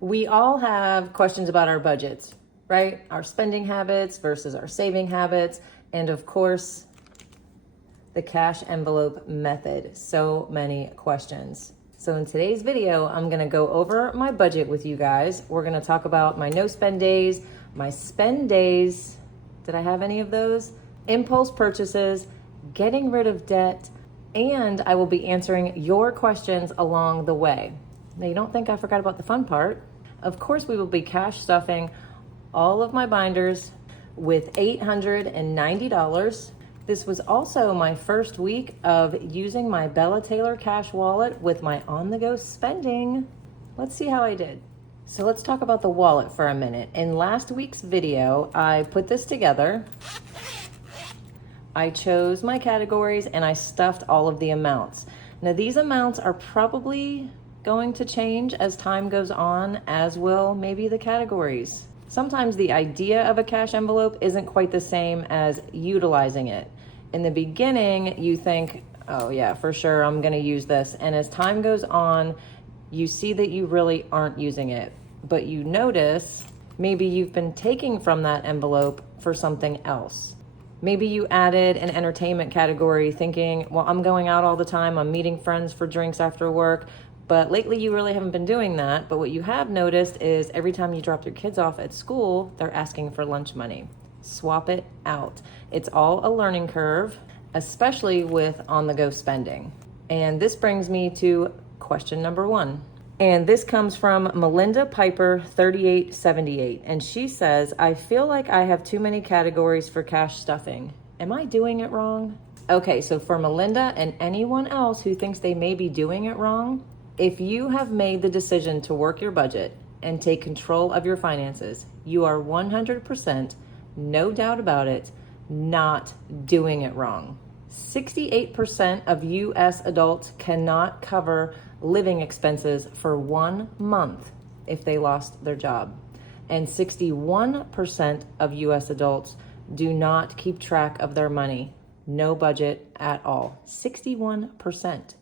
We all have questions about our budgets, right? Our spending habits versus our saving habits. And of course, the cash envelope method. So many questions. So in today's video, I'm gonna go over my budget with you guys. We're gonna talk about my no spend days, my spend days. Did I have any of those? Impulse purchases, getting rid of debt, and I will be answering your questions along the way. Now, you don't think I forgot about the fun part. Of course, we will be cash stuffing all of my binders with $890. This was also my first week of using my Bella Taylor cash wallet with my on-the-go spending. Let's see how I did. So let's talk about the wallet for a minute. In last week's video, I put this together. I chose my categories and I stuffed all of the amounts. Now, these amounts are probably going to change as time goes on, as will maybe the categories. Sometimes the idea of a cash envelope isn't quite the same as utilizing it. In the beginning, you think, oh yeah, for sure, I'm gonna use this. And as time goes on, you see that you really aren't using it. But you notice maybe you've been taking from that envelope for something else. Maybe you added an entertainment category thinking, well, I'm going out all the time, I'm meeting friends for drinks after work. But lately you really haven't been doing that. But what you have noticed is every time you drop your kids off at school, they're asking for lunch money. Swap it out. It's all a learning curve, especially with on-the-go spending. And this brings me to question number 1. And this comes from Melinda Piper 3878. And she says, I feel like I have too many categories for cash stuffing. Am I doing it wrong? Okay, so for Melinda and anyone else who thinks they may be doing it wrong, if you have made the decision to work your budget and take control of your finances, you are 100%, no doubt about it, not doing it wrong. 68% of US adults cannot cover living expenses for 1 month if they lost their job. And 61% of US adults do not keep track of their money. No budget at all. 61%.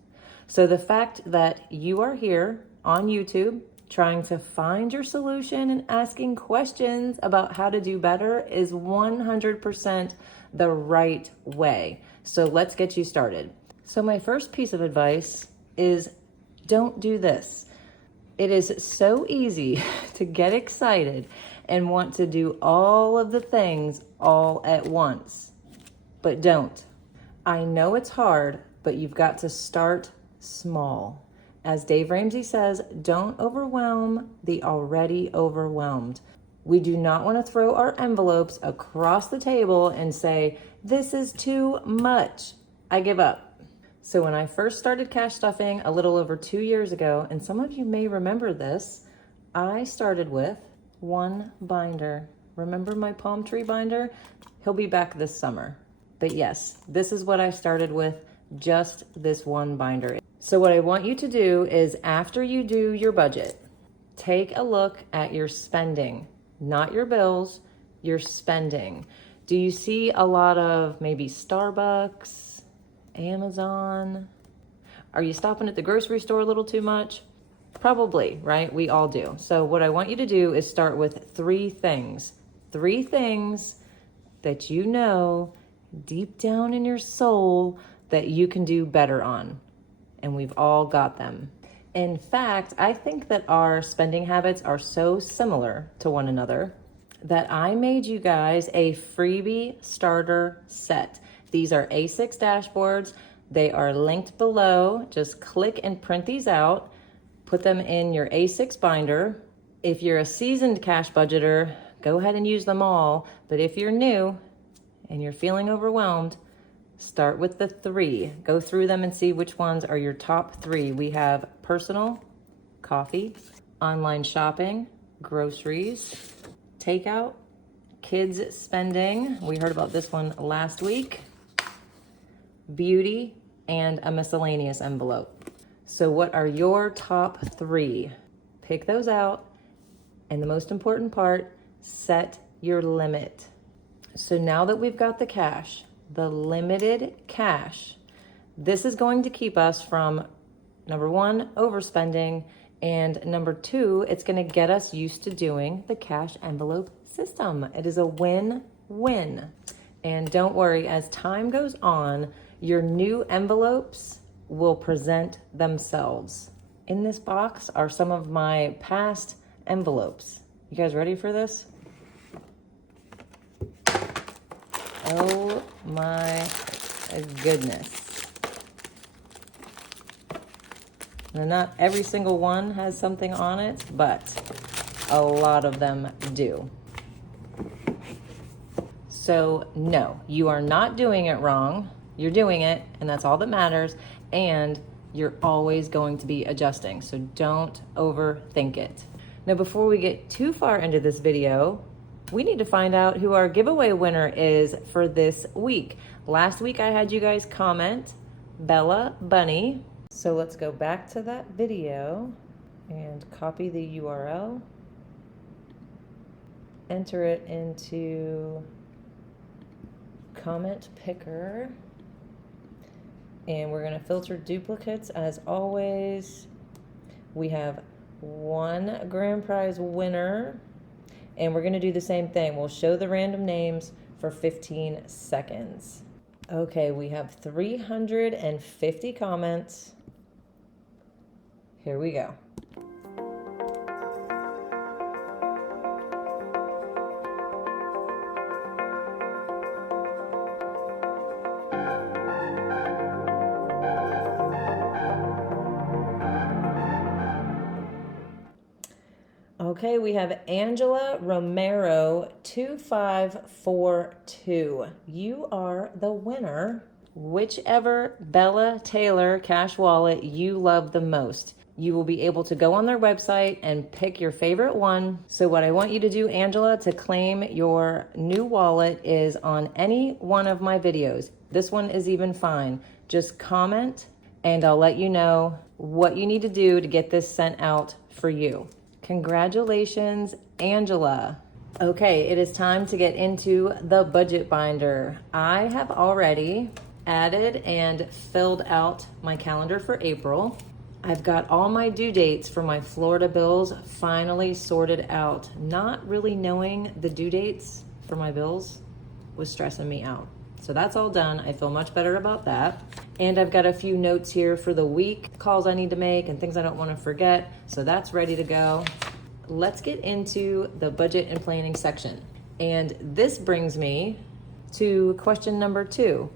So the fact that you are here on YouTube trying to find your solution and asking questions about how to do better is 100% the right way. So let's get you started. So my first piece of advice is don't do this. It is so easy to get excited and want to do all of the things all at once, but don't. I know it's hard, but you've got to start small. As Dave Ramsey says, don't overwhelm the already overwhelmed. We do not want to throw our envelopes across the table and say, this is too much. I give up. So when I first started cash stuffing a little over 2 years ago, and some of you may remember this, I started with 1 binder. Remember my palm tree binder? He'll be back this summer. But yes, this is what I started with, just this 1 binder. So what I want you to do is after you do your budget, take a look at your spending, not your bills, your spending. Do you see a lot of maybe Starbucks, Amazon? Are you stopping at the grocery store a little too much? Probably, right? We all do. So what I want you to do is start with 3 things. 3 things that you know deep down in your soul that you can do better on. And we've all got them. In fact, I think that our spending habits are so similar to one another that I made you guys a freebie starter set. These are A6 dashboards. They are linked below. Just click and print these out. Put them in your A6 binder. If you're a seasoned cash budgeter, go ahead and use them all. But if you're new and you're feeling overwhelmed, start with the 3. Go through them and see which ones are your top 3. We have personal, coffee, online shopping, groceries, takeout, kids spending. We heard about this one last week. Beauty, and a miscellaneous envelope. So what are your top 3? Pick those out. And the most important part, set your limit. So now that we've got the cash, the limited cash, this is going to keep us from, number 1, overspending, And number 2, it's gonna get us used to doing the cash envelope system. It is a win-win. And don't worry, as time goes on, your new envelopes will present themselves. In this box are some of my past envelopes. You guys ready for this? Oh my goodness. Now, not every single one has something on it, but a lot of them do. So no, you are not doing it wrong. You're doing it, and that's all that matters. And you're always going to be adjusting, so don't overthink it. Now, before we get too far into this video, we need to find out who our giveaway winner is for this week. Last week, I had you guys comment Bella Bunny. So let's go back to that video and copy the URL, enter it into comment picker, and we're gonna filter duplicates as always. We have 1 grand prize winner, and we're gonna do the same thing. We'll show the random names for 15 seconds. Okay, we have 350 comments. Here we go. Okay, we have Angela Romero 2542. You are the winner. Whichever Bella Taylor cash wallet you love the most. You will be able to go on their website and pick your favorite one. So what I want you to do, Angela, to claim your new wallet is on any one of my videos. This one is even fine. Just comment and I'll let you know what you need to do to get this sent out for you. Congratulations, Angela. Okay, it is time to get into the budget binder. I have already added and filled out my calendar for April. I've got all my due dates for my Florida bills finally sorted out. Not really knowing the due dates for my bills was stressing me out. So that's all done. I feel much better about that. And I've got a few notes here for the week, calls I need to make and things I don't want to forget. So that's ready to go. Let's get into the budget and planning section. And this brings me to question number 2.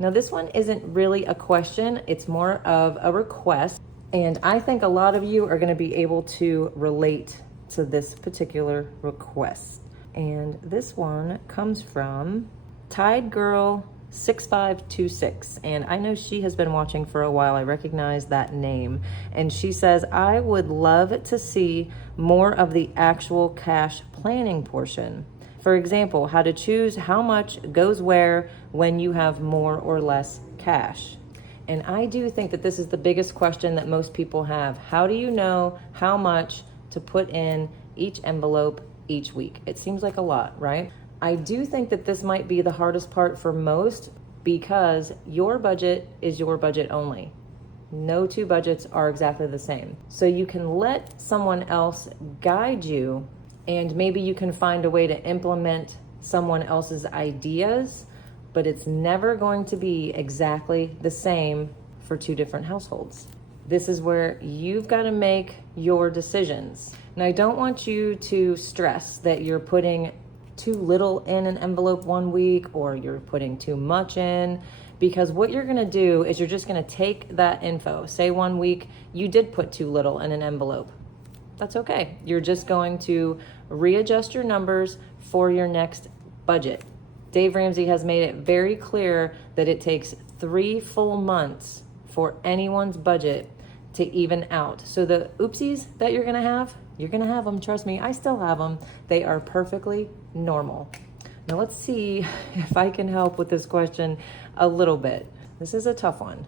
Now this one isn't really a question, it's more of a request. And I think a lot of you are going to be able to relate to this particular request. And this one comes from Tide Girl 6526, and I know she has been watching for a while. I recognize that name. And she says, I would love to see more of the actual cash planning portion. For example, how to choose how much goes where when you have more or less cash. And I do think that this is the biggest question that most people have. How do you know how much to put in each envelope each week? It seems like a lot, right? I do think that this might be the hardest part for most because your budget is your budget only. No two budgets are exactly the same. So you can let someone else guide you, and maybe you can find a way to implement someone else's ideas, but it's never going to be exactly the same for 2 different households. This is where you've got to make your decisions. And I don't want you to stress that you're putting too little in an envelope one week or you're putting too much in, because what you're going to do is you're just going to take that info. Say one week you did put too little in an envelope. That's okay. You're just going to readjust your numbers for your next budget. Dave Ramsey has made it very clear that it takes 3 full months for anyone's budget to even out. So the oopsies that you're gonna have them, trust me, I still have them. They are perfectly normal. Now let's see if I can help with this question a little bit. This is a tough one.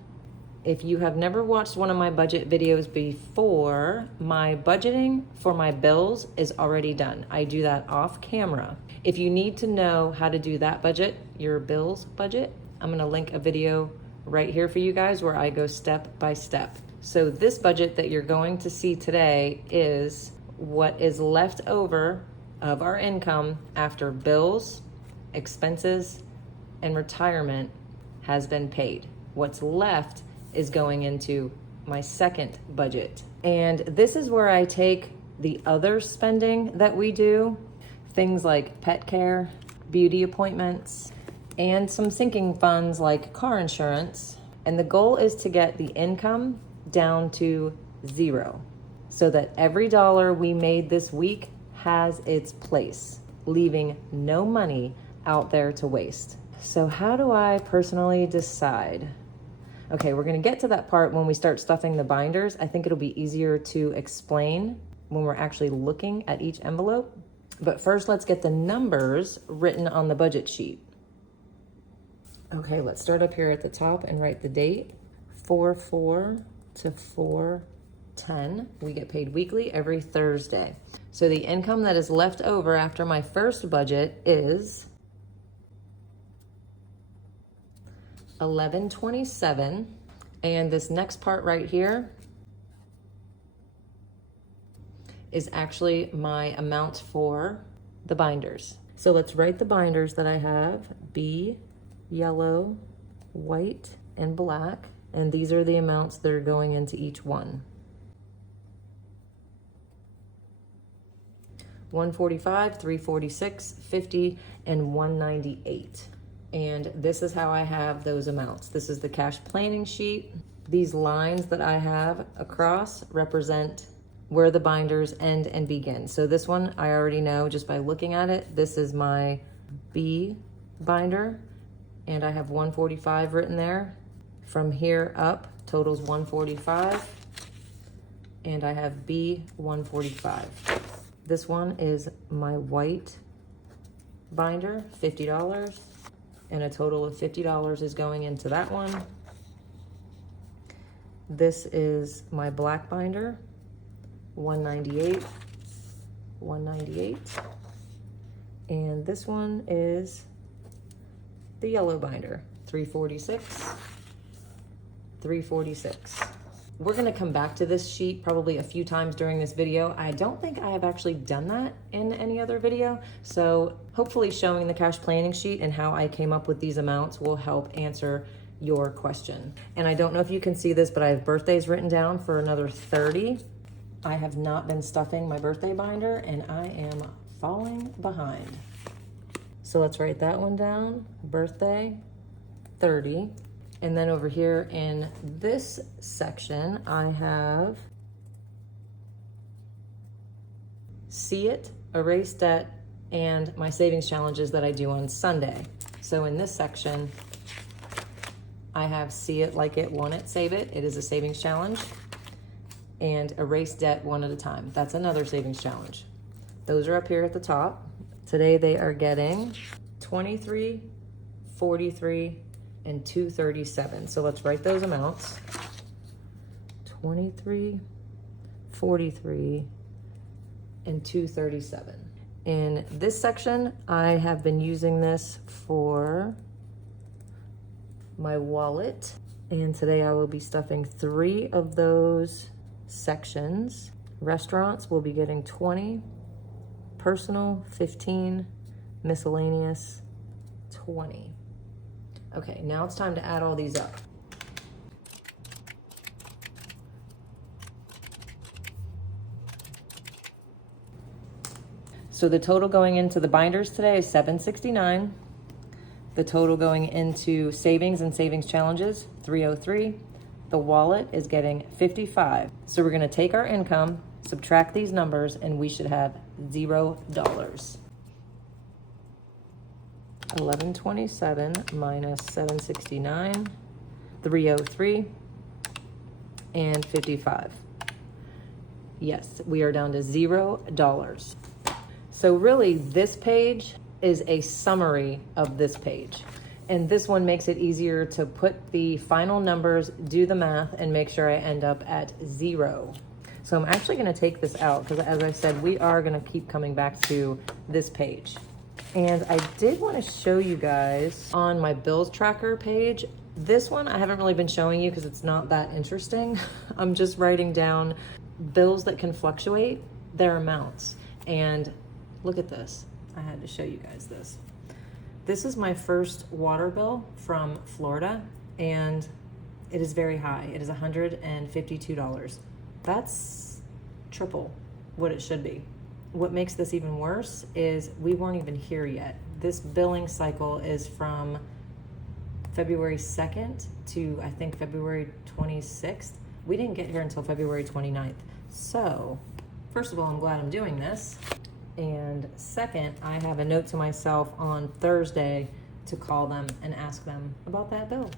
If you have never watched one of my budget videos before, my budgeting for my bills is already done. I do that off camera. If you need to know how to do that budget, your bills budget, I'm gonna link a video right here for you guys where I go step by step. So this budget that you're going to see today is what is left over of our income after bills, expenses, and retirement has been paid. What's left is going into my second budget. And this is where I take the other spending that we do, things like pet care, beauty appointments, and some sinking funds like car insurance. And the goal is to get the income down to zero so that every dollar we made this week has its place, leaving no money out there to waste. So how do I personally decide? Okay, we're gonna get to that part when we start stuffing the binders. I think it'll be easier to explain when we're actually looking at each envelope. But first, let's get the numbers written on the budget sheet. Okay, let's start up here at the top and write the date, 4/4 to 4/10. We get paid weekly every Thursday. So the income that is left over after my first budget is $11.27, and this next part right here is actually my amount for the binders. So let's write the binders that I have: B, yellow, white, and black, and these are the amounts that are going into each one. 145, 346, 50, and 198. And this is how I have those amounts. This is the cash planning sheet. These lines that I have across represent where the binders end and begin. So this one I already know just by looking at it. This is my B binder, and I have 145 written there. From here up totals 145, and I have B 145. This one is my white binder, $50. And a total of $50 is going into that one. This is my black binder, 198, 198. And this one is the yellow binder, 346, 346. We're gonna come back to this sheet probably a few times during this video. I don't think I have actually done that in any other video. So hopefully showing the cash planning sheet and how I came up with these amounts will help answer your question. And I don't know if you can see this, but I have birthdays written down for another 30. I have not been stuffing my birthday binder and I am falling behind. So let's write that one down, birthday, 30. And then over here in this section, I have See It, Erase Debt, and my savings challenges that I do on Sunday. So in this section, I have See It, Like It, Want It, Save It. It is a savings challenge. And Erase Debt one at a time. That's another savings challenge. Those are up here at the top. Today they are getting 23, 43, and 237. So let's write those amounts. 23, 43, and 237. In this section, I have been using this for my wallet, and today I will be stuffing 3 of those sections. Restaurants will be getting 20, personal 15, miscellaneous 20. Okay, now it's time to add all these up. So the total going into the binders today is $769. The total going into savings and savings challenges, $303. The wallet is getting $55. So we're gonna take our income, subtract these numbers, and we should have $0. 1127 minus 769, 303, and 55. Yes, we are down to $0. So really, this page is a summary of this page. And this one makes it easier to put the final numbers, do the math, and make sure I end up at 0. So I'm actually gonna take this out because as I said, we are gonna keep coming back to this page. And I did want to show you guys on my bills tracker page, This one I haven't really been showing you because it's not that interesting. I'm just writing down bills that can fluctuate, their amounts. And look at this. I had to show you guys this. This is my first water bill from Florida, and it is very high. It is $152. That's triple what it should be. What makes this even worse is we weren't even here yet. This billing cycle is from February 2nd to I think February 26th. We didn't get here until February 29th. So, first of all, I'm glad I'm doing this. And second, I have a note to myself on Thursday to call them and ask them about that bill.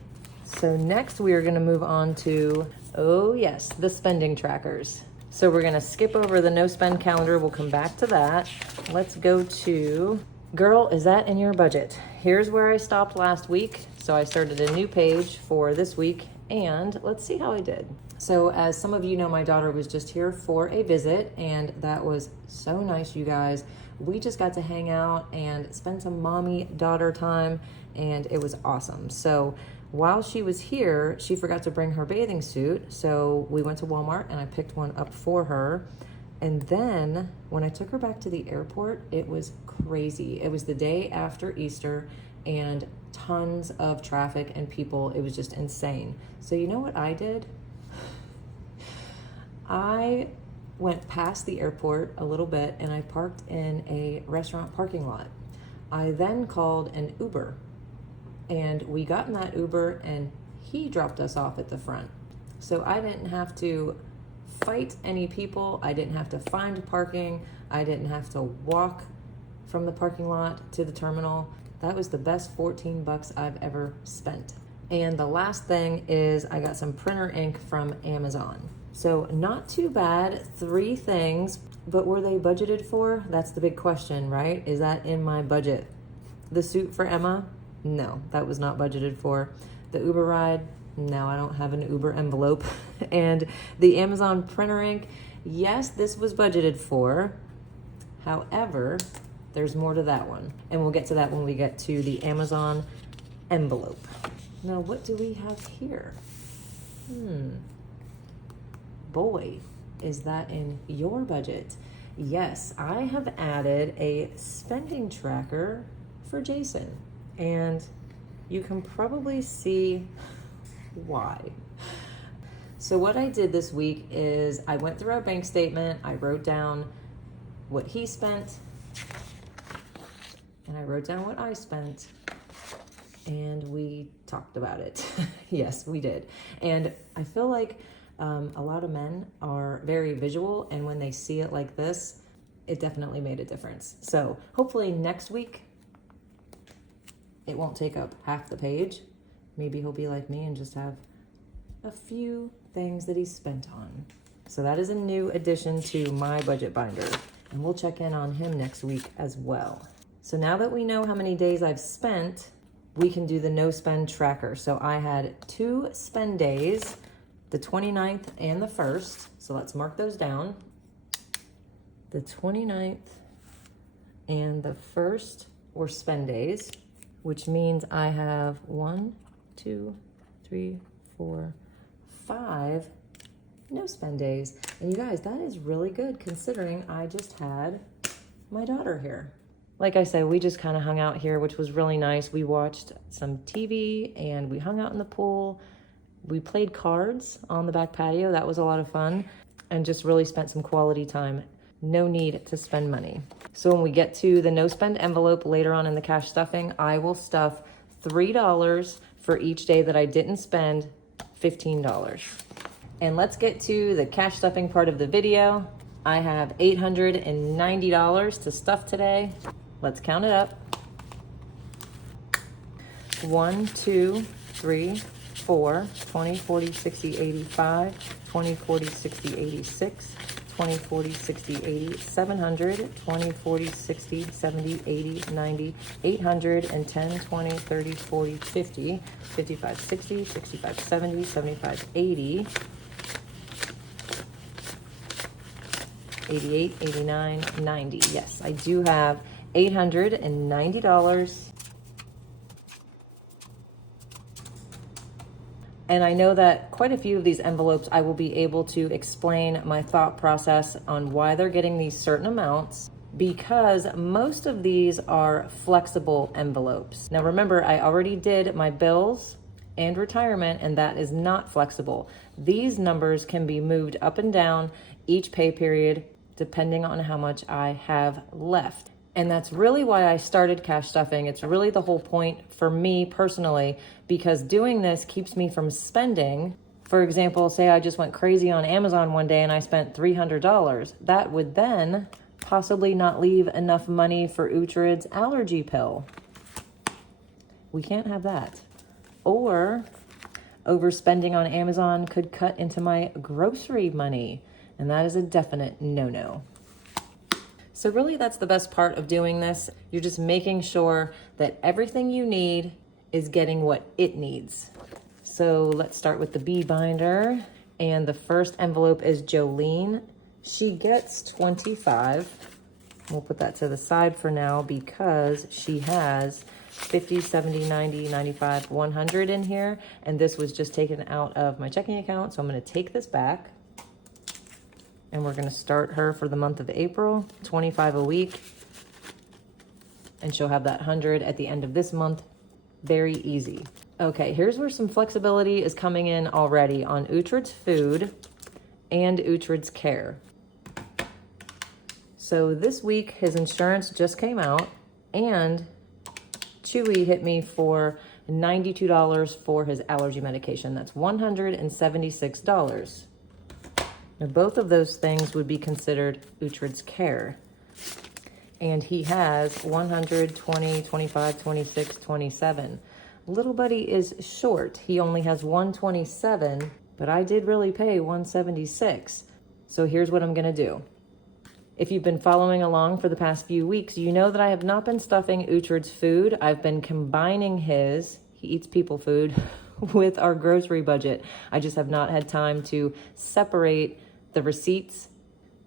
So next we are gonna move on to, oh yes, the spending trackers. So we're gonna skip over the no spend calendar. We'll come back to that. Let's go to, girl, is that in your budget? Here's where I stopped last week. So I started a new page for this week, and let's see how I did. So as some of you know, my daughter was just here for a visit, and that was so nice, you guys. We just got to hang out and spend some mommy-daughter time, and it was awesome. So while she was here, she forgot to bring her bathing suit. So we went to Walmart and I picked one up for her. And then when I took her back to the airport, it was crazy. It was the day after Easter and tons of traffic and people. It was just insane. So you know what I did? I went past the airport a little bit and I parked in a restaurant parking lot. I then called an Uber, and we got in that Uber and he dropped us off at the front. So I didn't have to fight any people. I didn't have to find parking. I didn't have to walk from the parking lot to the terminal. That was the best 14 bucks I've ever spent. And the last thing is I got some printer ink from Amazon. So not too bad, 3 things, but were they budgeted for? That's the big question, right? Is that in my budget? The suit for Emma? No, that was not budgeted for. The Uber ride? No, I don't have an Uber envelope. And the Amazon printer ink? Yes, this was budgeted for. However, there's more to that one. And we'll get to that when we get to the Amazon envelope. Now, what do we have here? Boy, is that in your budget? Yes, I have added a spending tracker for Jason, and you can probably see why. So what I did this week is I went through our bank statement, I wrote down what he spent, and I wrote down what I spent, and we talked about it. Yes, we did. And I feel like a lot of men are very visual, and when they see it like this, it definitely made a difference. So hopefully next week, it won't take up half the page. Maybe he'll be like me and just have a few things that he's spent on. So that is a new addition to my budget binder, and we'll check in on him next week as well. So now that we know how many days I've spent, we can do the no spend tracker. So I had 2 spend days, the 29th and the 1st. So let's mark those down. The 29th and the 1st were spend days, which means I have 1, 2, 3, 4, 5 no spend days. And you guys, that is really good considering I just had my daughter here. Like I said, we just kind of hung out here, which was really nice. We watched some TV and we hung out in the pool. We played cards on the back patio. That was a lot of fun, and just really spent some quality time. No need to spend money. So when we get to the no spend envelope later on in the cash stuffing, I will stuff $3 for each day that I didn't spend, $15. And let's get to the cash stuffing part of the video. I have $890 to stuff today. Let's count it up. 1, 2, 3, 4, 20, 40, 60, 85, 20, 40, 60, 86, 20, 40, 60, 80, 700, 20, 40, 60, 70, 80, 90, 810, 20, 30, 40, 50, 55, 60, 65, 70, 75, 80, 88, 89, 90. Yes, I do have $890. And I know that quite a few of these envelopes, I will be able to explain my thought process on why they're getting these certain amounts, because most of these are flexible envelopes. Now remember, I already did my bills and retirement, and that is not flexible. These numbers can be moved up and down each pay period depending on how much I have left. And that's really why I started cash stuffing. It's really the whole point for me personally, because doing this keeps me from spending. For example, say I just went crazy on Amazon one day and I spent $300. That would then possibly not leave enough money for Uhtred's allergy pill. We can't have that. Or overspending on Amazon could cut into my grocery money, and that is a definite no-no. So really that's the best part of doing this. You're just making sure that everything you need is getting what it needs. So let's start with the B binder. And the first envelope is Jolene. She gets 25. We'll put that to the side for now because she has 50, 70, 90, 95, 100 in here. And this was just taken out of my checking account. So I'm going to take this back. And we're going to start her for the month of April, 25 a week. And she'll have that 100 at the end of this month. Very easy. Okay, here's where some flexibility is coming in already on Uhtred's food and Uhtred's care. So this week, his insurance just came out, and Chewy hit me for $92 for his allergy medication. That's $176. Now, both of those things would be considered Uhtred's care. And he has 100, 20, 25, 26, 27. Little buddy is short. He only has 127, but I did really pay 176. So here's what I'm gonna do. If you've been following along for the past few weeks, you know that I have not been stuffing Uhtred's food. I've been combining he eats people food, with our grocery budget. I just have not had time to separate the receipts,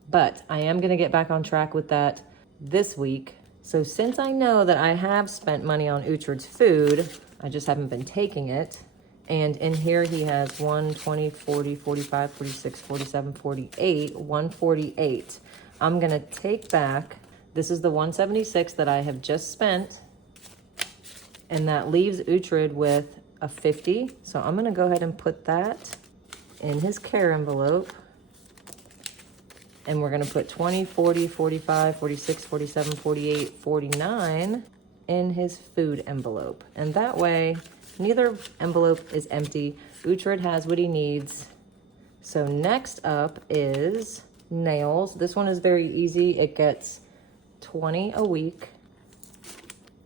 but I am gonna get back on track with that this week. So since I know that I have spent money on Uhtred's food, I just haven't been taking it. And in here he has 1, 20, 40, 45, 46, 47, 48, 148. I'm gonna take back, this is the 176 that I have just spent, and that leaves Uhtred with a 50. So I'm gonna go ahead and put that in his care envelope. And we're gonna put 20, 40, 45, 46, 47, 48, 49 in his food envelope. And that way, neither envelope is empty. Uhtred has what he needs. So next up is nails. This one is very easy. It gets 20 a week.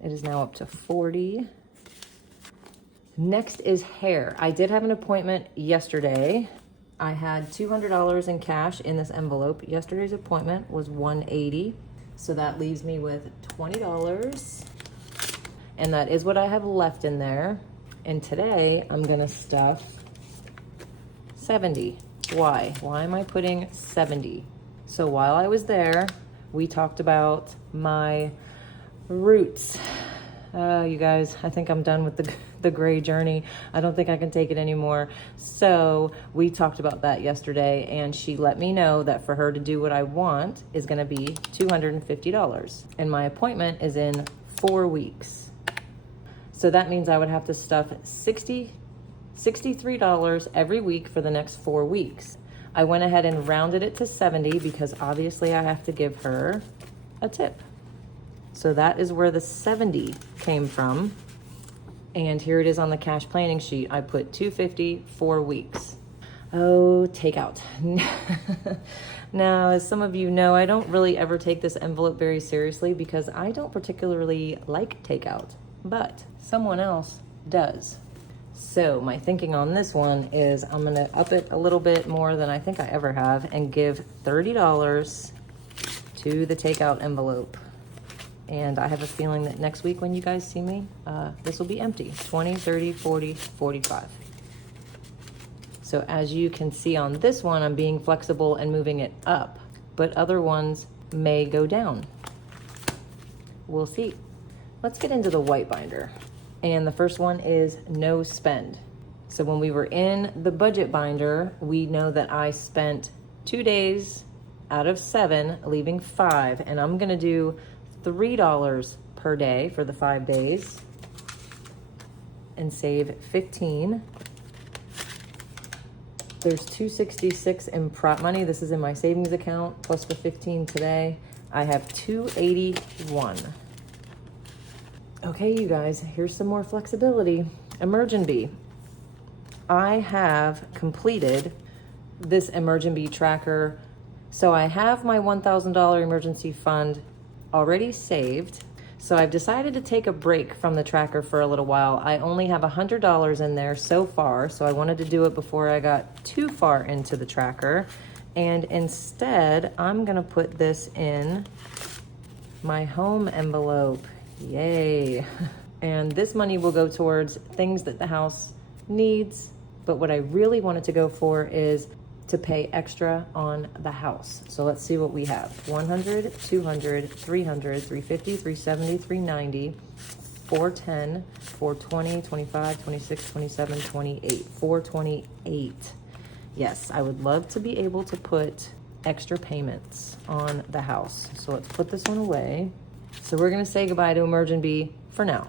It is now up to 40. Next is hair. I did have an appointment yesterday. I had $200 in cash in this envelope. Yesterday's appointment was $180. So that leaves me with $20. And that is what I have left in there. And today I'm gonna stuff 70. Why? Why am I putting 70? So while I was there, we talked about my roots. You guys, I think I'm done with the gray journey. I don't think I can take it anymore. So we talked about that yesterday, and she let me know that for her to do what I want is gonna be $250. And my appointment is in 4 weeks. So that means I would have to stuff $63 every week for the next 4 weeks. I went ahead and rounded it to 70 because obviously I have to give her a tip. So that is where the 70 came from. And here it is on the cash planning sheet. I put $250, 4 weeks. Oh, takeout. Now, as some of you know, I don't really ever take this envelope very seriously because I don't particularly like takeout, but someone else does. So my thinking on this one is I'm gonna up it a little bit more than I think I ever have and give $30 to the takeout envelope. And I have a feeling that next week when you guys see me, this will be empty. 20, 30, 40, 45. So as you can see on this one, I'm being flexible and moving it up, but other ones may go down. We'll see. Let's get into the white binder. And the first one is no spend. So when we were in the budget binder, we know that I spent 2 days out of 7, leaving 5, and I'm gonna do $3 per day for the 5 days and save 15. There's $266 in prop money. This is in my savings account, plus the 15 today. I have $281. Okay, you guys, here's some more flexibility. Emergency. I have completed this Emergency tracker. So I have my $1,000 emergency fund already saved. So I've decided to take a break from the tracker for a little while. I only have $100 in there so far, so I wanted to do it before I got too far into the tracker. And instead, I'm gonna put this in my home envelope. Yay. And this money will go towards things that the house needs. But what I really wanted to go for is to pay extra on the house. So let's see what we have. 100, 200, 300, 350, 370, 390, 410, 420, 25, 26, 27, 28, 428. Yes, I would love to be able to put extra payments on the house. So let's put this one away. So we're gonna say goodbye to Emergency for now.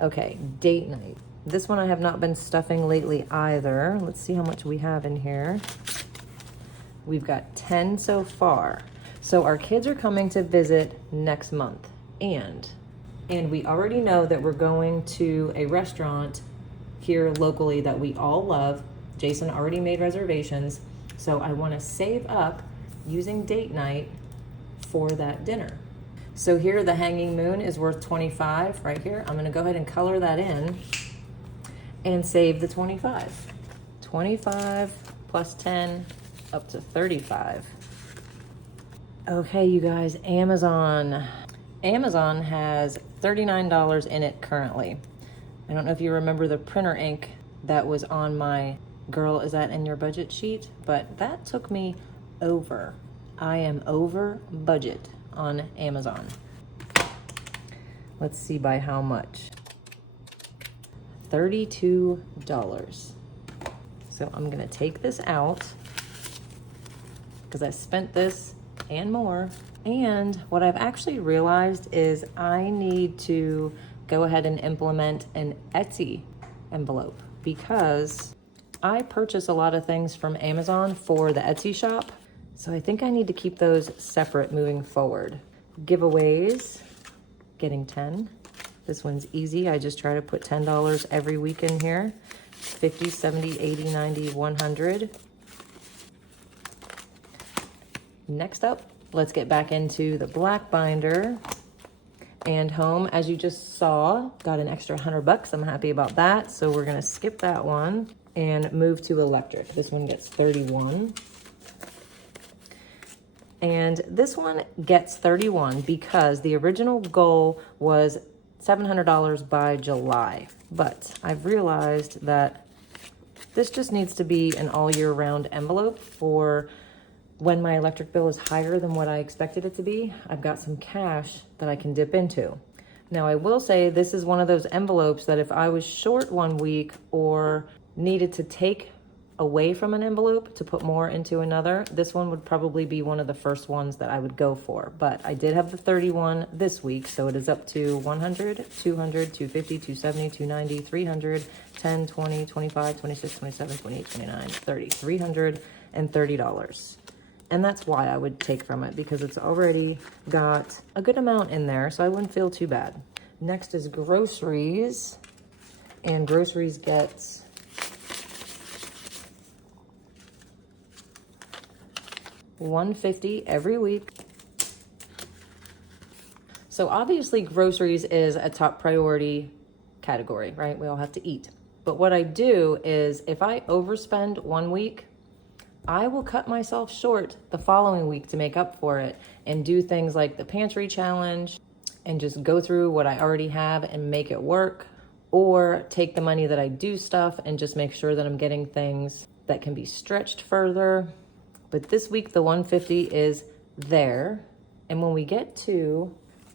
Okay, date night. This one I have not been stuffing lately either. Let's see how much we have in here. We've got 10 so far. So our kids are coming to visit next month. And we already know that we're going to a restaurant here locally that we all love. Jason already made reservations. So I want to save up using date night for that dinner. So here the hanging moon is worth 25 right here. I'm going to go ahead and color that in and save the 25. 25 plus 10 up to 35. Okay, you guys, Amazon. Amazon has $39 in it currently. I don't know if you remember the printer ink that was on my girl, is that in your budget sheet? But that took me over. I am over budget on Amazon. Let's see by how much. $32. So I'm gonna take this out because I spent this and more. And what I've actually realized is I need to go ahead and implement an Etsy envelope because I purchase a lot of things from Amazon for the Etsy shop. So I think I need to keep those separate moving forward. Giveaways, getting 10. This one's easy. I just try to put $10 every week in here. 50, 70, 80, 90, 100. Next up, let's get back into the black binder. And home, as you just saw, got an extra $100. I'm happy about that. So we're gonna skip that one and move to electric. This one gets 31. And this one gets 31 because the original goal was $700 by July. But I've realized that this just needs to be an all year round envelope for when my electric bill is higher than what I expected it to be. I've got some cash that I can dip into. Now I will say this is one of those envelopes that if I was short one week or needed to take away from an envelope to put more into another, this one would probably be one of the first ones that I would go for. But I did have the 31 this week, so it is up to 100, 200, 250, 270, 290, 300, 10, 20, 25, 26, 27, 28, 29, 30, $330. And that's why I would take from it, because it's already got a good amount in there, so I wouldn't feel too bad. Next is groceries, and groceries gets $150 every week. So obviously groceries is a top priority category, right? We all have to eat. But what I do is if I overspend one week, I will cut myself short the following week to make up for it and do things like the pantry challenge and just go through what I already have and make it work, or take the money that I do stuff and just make sure that I'm getting things that can be stretched further. But this week, the 150 is there. And when we get to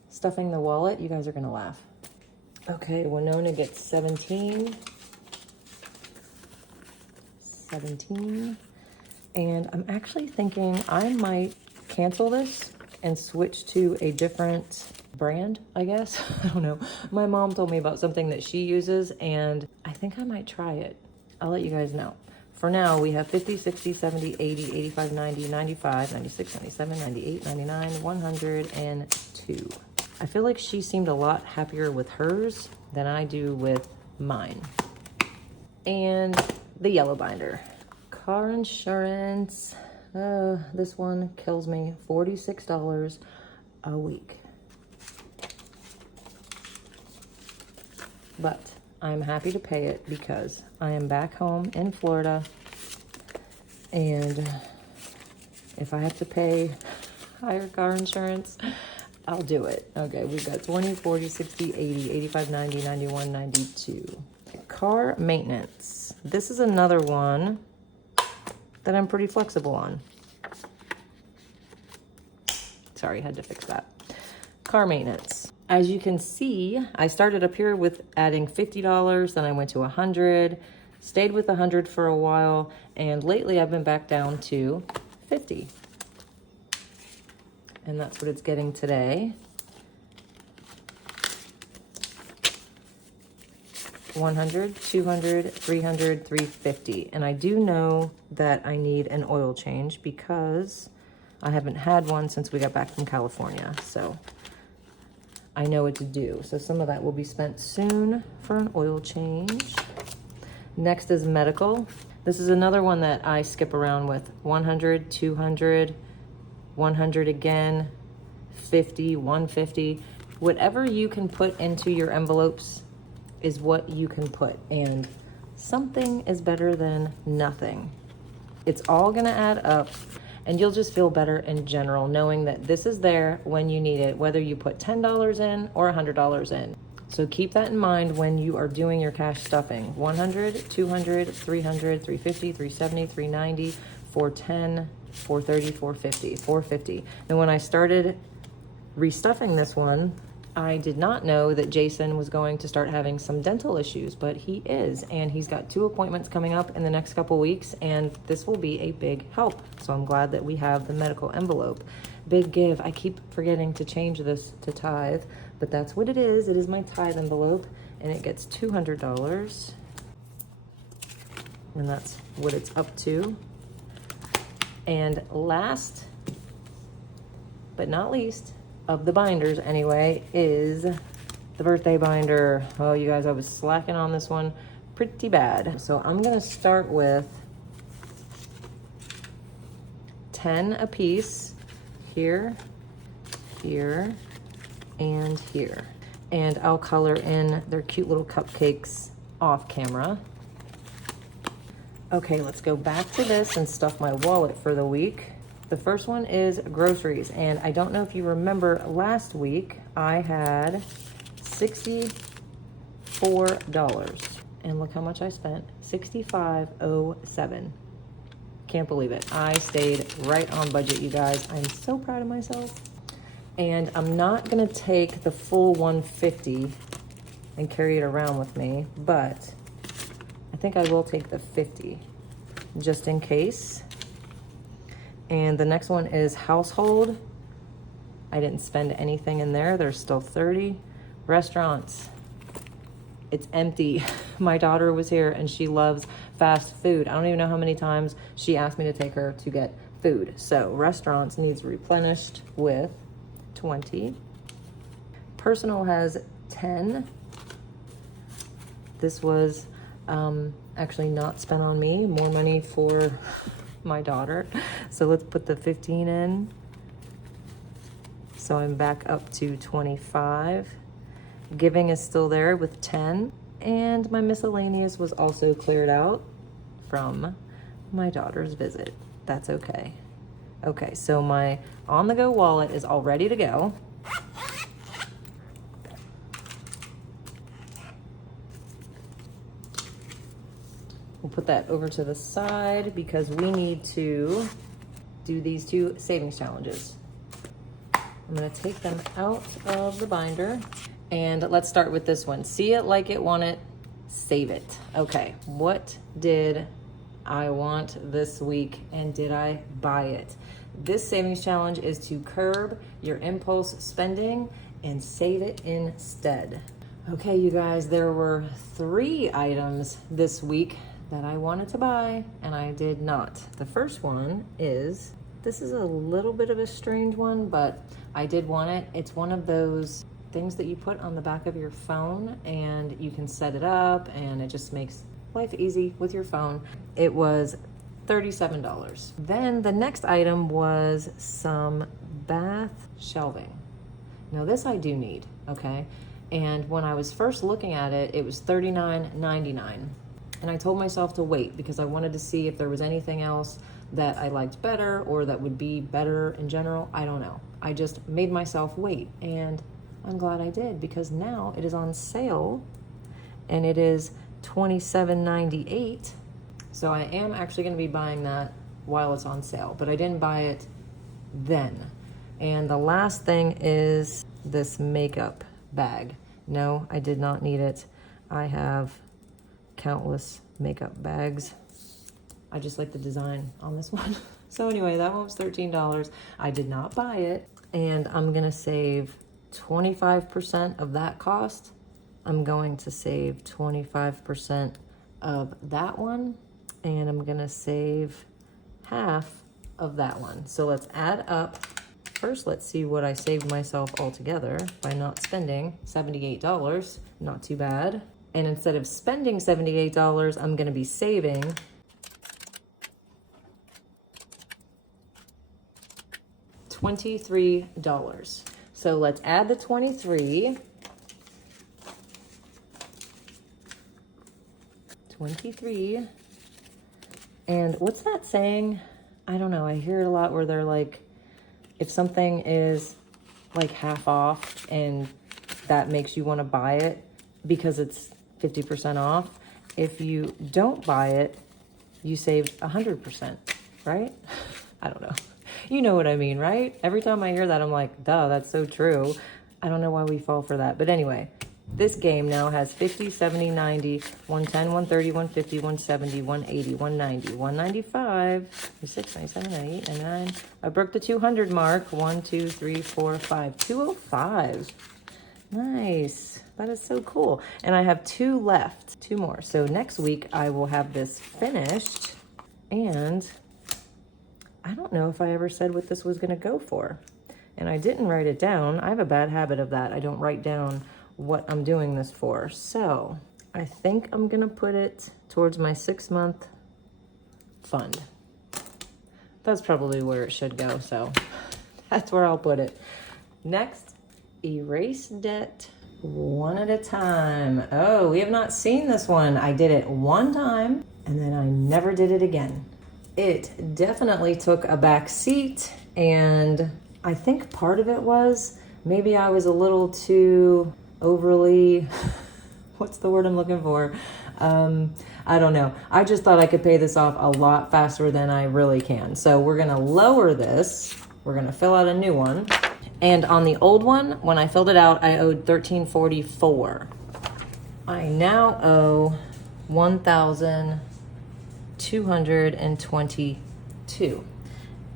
stuffing the wallet, you guys are gonna laugh. Okay, Winona gets 17. $17. And I'm actually thinking I might cancel this and switch to a different brand, I guess. I don't know. My mom told me about something that she uses, and I think I might try it. I'll let you guys know. For now, we have 50, 60, 70, 80, 85, 90, 95, 96, 97, 98, 99, 102. I feel like she seemed a lot happier with hers than I do with mine. And the yellow binder. Car insurance. This one kills me. $46 a week. But I'm happy to pay it because I am back home in Florida, and if I have to pay higher car insurance, I'll do it. Okay, we've got 20, 40, 60, 80, 85, 90, 91, 92. Car maintenance. This is another one that I'm pretty flexible on. Sorry, had to fix that. Car maintenance. As you can see, I started up here with adding $50, then I went to 100, stayed with 100 for a while, and lately I've been back down to 50. And that's what it's getting today. 100, 200, 300, 350. And I do know that I need an oil change because I haven't had one since we got back from California. So I know what to do. So some of that will be spent soon for an oil change. Next is medical. This is another one that I skip around with. 100, 200, 100 again, 50, 150. Whatever you can put into your envelopes is what you can put. And something is better than nothing. It's all gonna add up, and you'll just feel better in general knowing that this is there when you need it, whether you put $10 in or $100 in. So keep that in mind when you are doing your cash stuffing. 100, 200, 300, 350, 370, 390, 410, 430, 450, 450. And when I started restuffing this one, I did not know that Jason was going to start having some dental issues, but he is, and he's got 2 appointments coming up in the next couple weeks, and this will be a big help. So I'm glad that we have the medical envelope. Big give. I keep forgetting to change this to tithe, but that's what it is. It is my tithe envelope, and it gets $200, and that's what it's up to. And last but not least, of the binders anyway, is the birthday binder. Oh, you guys, I was slacking on this one pretty bad. So I'm gonna start with 10 a piece here, here, and here. And I'll color in their cute little cupcakes off camera. Okay, let's go back to this and stuff my wallet for the week. The first one is groceries, and I don't know if you remember last week, I had $64, and look how much I spent, $65.07. Can't believe it. I stayed right on budget, you guys. I'm so proud of myself. And I'm not gonna take the full 150 and carry it around with me, but I think I will take the 50 just in case. And the next one is household. I didn't spend anything in there. There's still 30. Restaurants. It's empty. My daughter was here and she loves fast food. I don't even know how many times she asked me to take her to get food. So restaurants needs replenished with 20. Personal has 10. This was actually not spent on me. More money for my daughter. So let's put the 15 in. So I'm back up to 25. Giving is still there with 10. And my miscellaneous was also cleared out from my daughter's visit. That's okay. Okay, so my on-the-go wallet is all ready to go. We'll put that over to the side because we need to do these 2 savings challenges. I'm gonna take them out of the binder, and let's start with this one. See it, like it, want it, save it. Okay, what did I want this week, and did I buy it? This savings challenge is to curb your impulse spending and save it instead. Okay, you guys, there were 3 items this week that I wanted to buy and I did not. The first one is, this is a little bit of a strange one, but I did want it. It's one of those things that you put on the back of your phone and you can set it up and it just makes life easy with your phone. It was $37. Then the next item was some bath shelving. Now this I do need, okay? And when I was first looking at it, it was $39.99. And I told myself to wait because I wanted to see if there was anything else that I liked better or that would be better in general. I don't know. I just made myself wait, and I'm glad I did because now it is on sale and it is $27.98. So I am actually going to be buying that while it's on sale, but I didn't buy it then. And the last thing is this makeup bag. No, I did not need it. I have countless makeup bags. I just like the design on this one. So anyway, that one was $13. I did not buy it, and I'm gonna save 25% of that cost. I'm going to save 25% of that one, and I'm gonna save half of that one. So let's add up. First, let's see what I saved myself altogether by not spending $78. Not too bad. And instead of spending $78, I'm gonna be saving $23. So let's add the 23. 23. And what's that saying? I don't know. I hear it a lot where they're like, if something is like half off and that makes you want to buy it because it's 50% off, if you don't buy it, you saved 100%, right? I don't know. You know what I mean, right? Every time I hear that, I'm like, duh, that's so true. I don't know why we fall for that. But anyway, this game now has 50, 70, 90, 110, 130, 150, 170, 180, 190, 195, 96, 97, 98, 99. I broke the 200 mark. 1, 2, 3, 4, 5. 205. Nice. That is so cool. And I have 2 left. 2 more. So next week I will have this finished. And I don't know if I ever said what this was going to go for. And I didn't write it down. I have a bad habit of that. I don't write down what I'm doing this for. So I think I'm gonna put it towards my 6-month fund. That's probably where it should go, so that's where I'll put it. Next, erase debt one at a time. Oh, we have not seen this one. I did it one time and then I never did it again. It definitely took a back seat, and I think part of it was maybe I was a little too overly, what's the word I'm looking for? I don't know. I just thought I could pay this off a lot faster than I really can. So we're gonna lower this. We're gonna fill out a new one. And on the old one, when I filled it out, I owed $13.44. I now owe $1,222.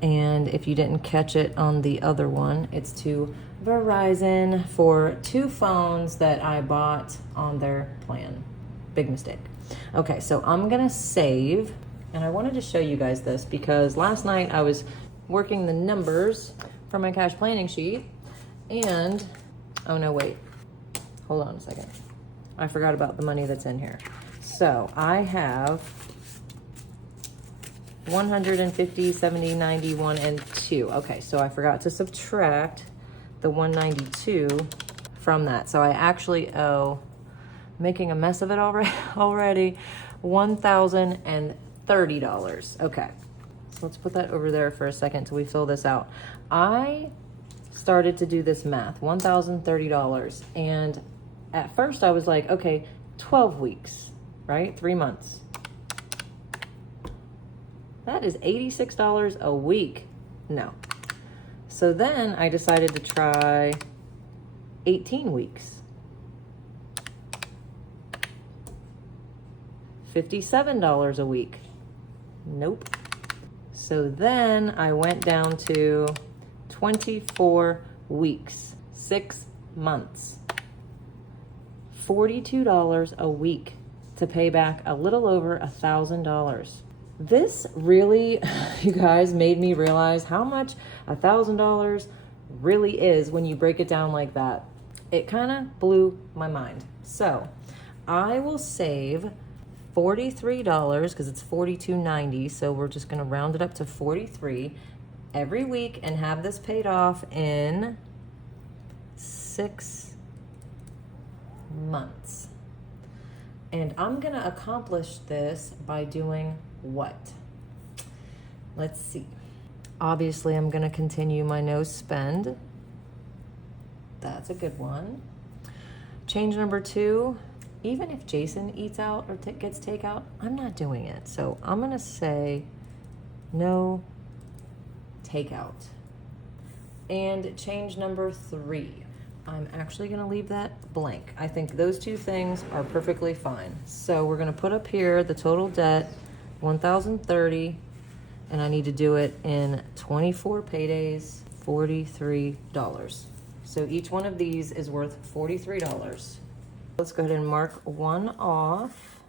And if you didn't catch it on the other one, it's to Verizon for 2 phones that I bought on their plan. Big mistake. Okay, so I'm gonna save, and I wanted to show you guys this because last night I was working the numbers for my cash planning sheet, and oh no, wait, hold on a second. I forgot about the money that's in here. So I have 150, 70, 91, and 2. Okay, so I forgot to subtract the 192 from that. So I actually owe, making a mess of it already, $1,030. Okay, so let's put that over there for a second till we fill this out. I started to do this math, $1,030, and at first I was like, okay, 12 weeks, right? 3 months. That is $86 a week. No. So then I decided to try 18 weeks. $57 a week. Nope. So then I went down to 24 weeks, 6 months, $42 a week to pay back a little over $1,000. This really, you guys, made me realize how much $1,000 really is when you break it down like that. It kind of blew my mind. So I will save $43 because it's $42.90, so we're just going to round it up to 43 every week and have this paid off in 6 months. And I'm going to accomplish this by doing what? Let's see. Obviously, I'm going to continue my no spend. That's a good one. Change number 2. Even if Jason eats out or gets takeout, I'm not doing it. So I'm gonna say no takeout. And change number 3. I'm actually gonna leave that blank. I think those 2 things are perfectly fine. So we're gonna put up here the total debt, $1,030, and I need to do it in 24 paydays, $43. So each one of these is worth $43. Let's go ahead and mark one off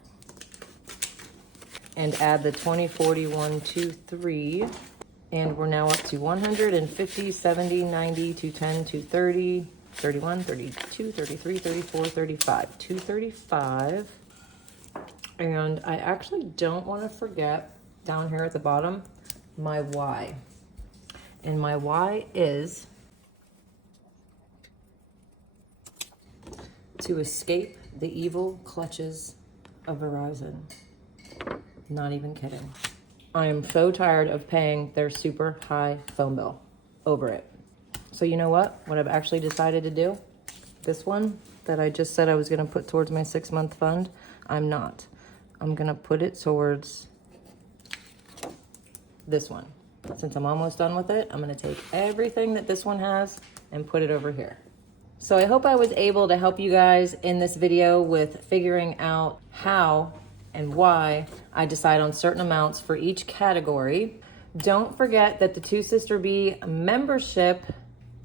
and add the 20, 40, 1, 2, 3. And we're now up to 150, 70, 90, 210, 230, 31, 32, 33, 34, 35, 235. And I actually don't want to forget down here at the bottom, my why. And my why is to escape the evil clutches of Verizon. Not even kidding. I am so tired of paying their super high phone bill over it. So you know what? What I've actually decided to do, this one that I just said I was gonna put towards my 6-month fund, I'm not. I'm gonna put it towards this one. Since I'm almost done with it, I'm gonna take everything that this one has and put it over here. So I hope I was able to help you guys in this video with figuring out how and why I decide on certain amounts for each category. Don't forget that the Two Sister Bee membership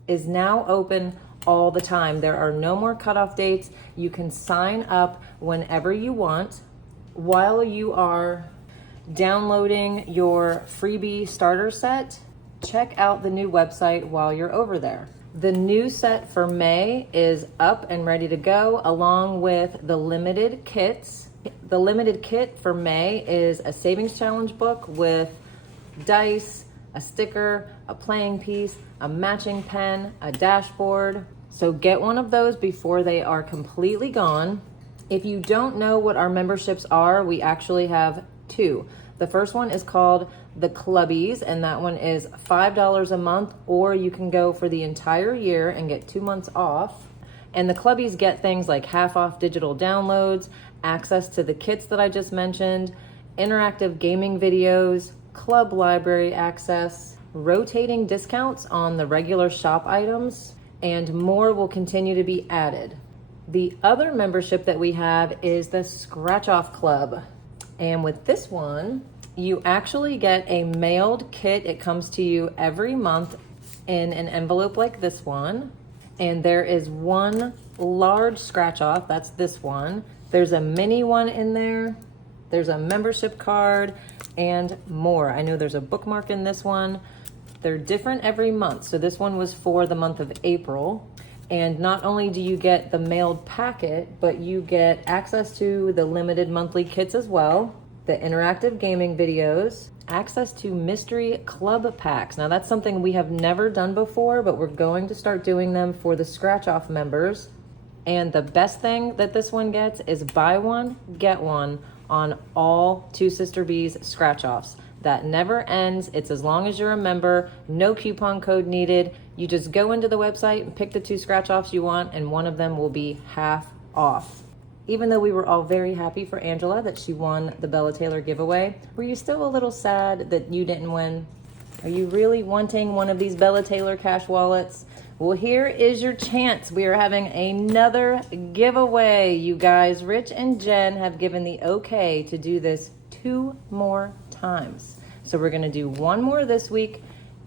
is now open all the time. There are no more cutoff dates. You can sign up whenever you want. While you are downloading your freebie starter set, check out the new website while you're over there. The new set for May is up and ready to go, along with the limited kits. The limited kit for May is a savings challenge book with dice, a sticker, a playing piece, a matching pen, a dashboard. So get one of those before they are completely gone. If you don't know what our memberships are, we actually have 2. The first one is called the Clubbies, and that one is $5 a month, or you can go for the entire year and get 2 months off. And the Clubbies get things like half off digital downloads, access to the kits that I just mentioned, interactive gaming videos, club library access, rotating discounts on the regular shop items, and more will continue to be added. The other membership that we have is the Scratch Off Club. And with this one, you actually get a mailed kit. It comes to you every month in an envelope like this one. And there is one large scratch off, that's this one. There's a mini one in there. There's a membership card and more. I know there's a bookmark in this one. They're different every month. So this one was for the month of April. And not only do you get the mailed packet, but you get access to the limited monthly kits as well, the interactive gaming videos, access to mystery club packs. Now that's something we have never done before, but we're going to start doing them for the Scratch Off members. And the best thing that this one gets is buy one, get one on all Two Sister Bees Scratch Offs. That never ends. It's as long as you're a member, no coupon code needed. You just go into the website and pick the 2 scratch offs you want, and one of them will be half off. Even though we were all very happy for Angela that she won the Bella Taylor giveaway, were you still a little sad that you didn't win? Are you really wanting one of these Bella Taylor cash wallets? Well, here is your chance. We are having another giveaway, you guys. Rich and Jen have given the okay to do this 2 more times. So we're gonna do one more this week,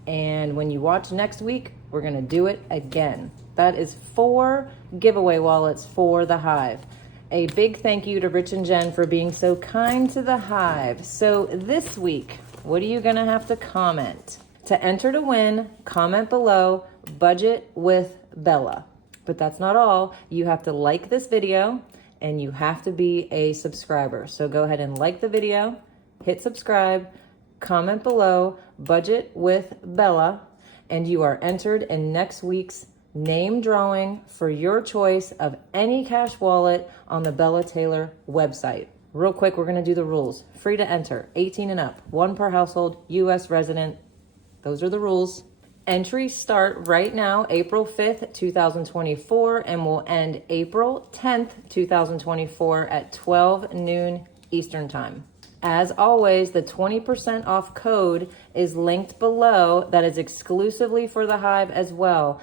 and when you watch next week, we're gonna do it again. That is 4 giveaway wallets for the Hive. A big thank you to Rich and Jen for being so kind to the Hive. So this week, what are you gonna have to comment? To enter to win, comment below, budget with Bella. But that's not all. You have to like this video and you have to be a subscriber. So go ahead and like the video, hit subscribe, comment below, budget with Bella, and you are entered in next week's name drawing for your choice of any cash wallet on the Bella Taylor website. Real quick, we're gonna do the rules. Free to enter, 18 and up, 1 per household, US resident. Those are the rules. Entries start right now, April 5th, 2024, and will end April 10th, 2024 at 12 noon Eastern Time. As always, the 20% off code is linked below. That is exclusively for the Hive as well.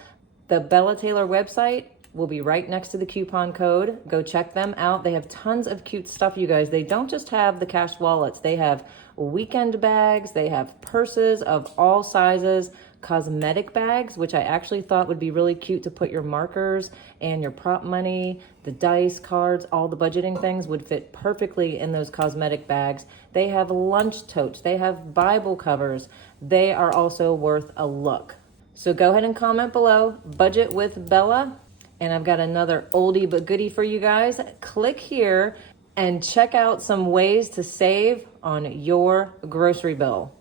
The Bella Taylor website will be right next to the coupon code. Go check them out. They have tons of cute stuff, you guys. They don't just have the cash wallets. They have weekend bags. They have purses of all sizes, cosmetic bags, which I actually thought would be really cute to put your markers and your prop money, the dice, cards, all the budgeting things would fit perfectly in those cosmetic bags. They have lunch totes. They have Bible covers. They are also worth a look. So go ahead and comment below, budget with Bella. And I've got another oldie but goodie for you guys. Click here and check out some ways to save on your grocery bill.